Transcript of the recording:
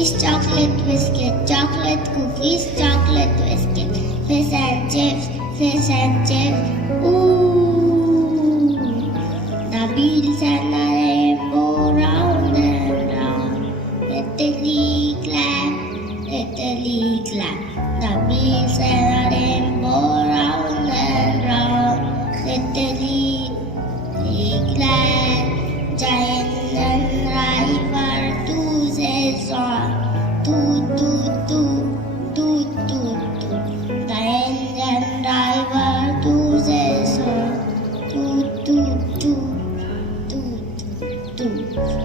cookies, chocolate biscuit, chocolate cookies, chocolate biscuit, fish and chips, fish and chips. Ooh, the wheels and the rainbow round and round. Italy clap, Italy clap. The wheels and the rainbow round and round. Italy glad, giant and river to says on, toot toot toot, toot toot toot. Giant and river to says on, toot toot toot, toot toot toot.